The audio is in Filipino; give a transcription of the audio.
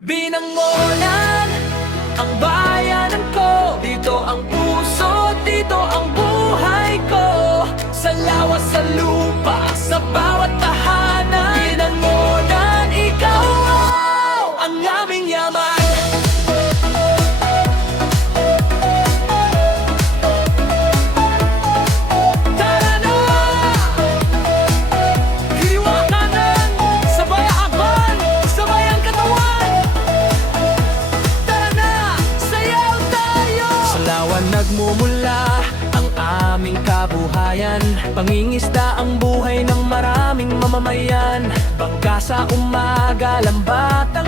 Binangonan ang bayanan ko. Dito ang puso, dito ang buhay ko. Sa lawas, sa lupa, sa bawat tahanan. Binangonan, ikaw ang aming yaman. Tara na! Hiwanan, sabay akban, sabay ang katawan. Tara na, sayaw tayo! Sa lawan nagmumula ang aming kabuhayan. Pangingisda ang buhay ng maraming mamamayan. Bangka sa umaga, lambata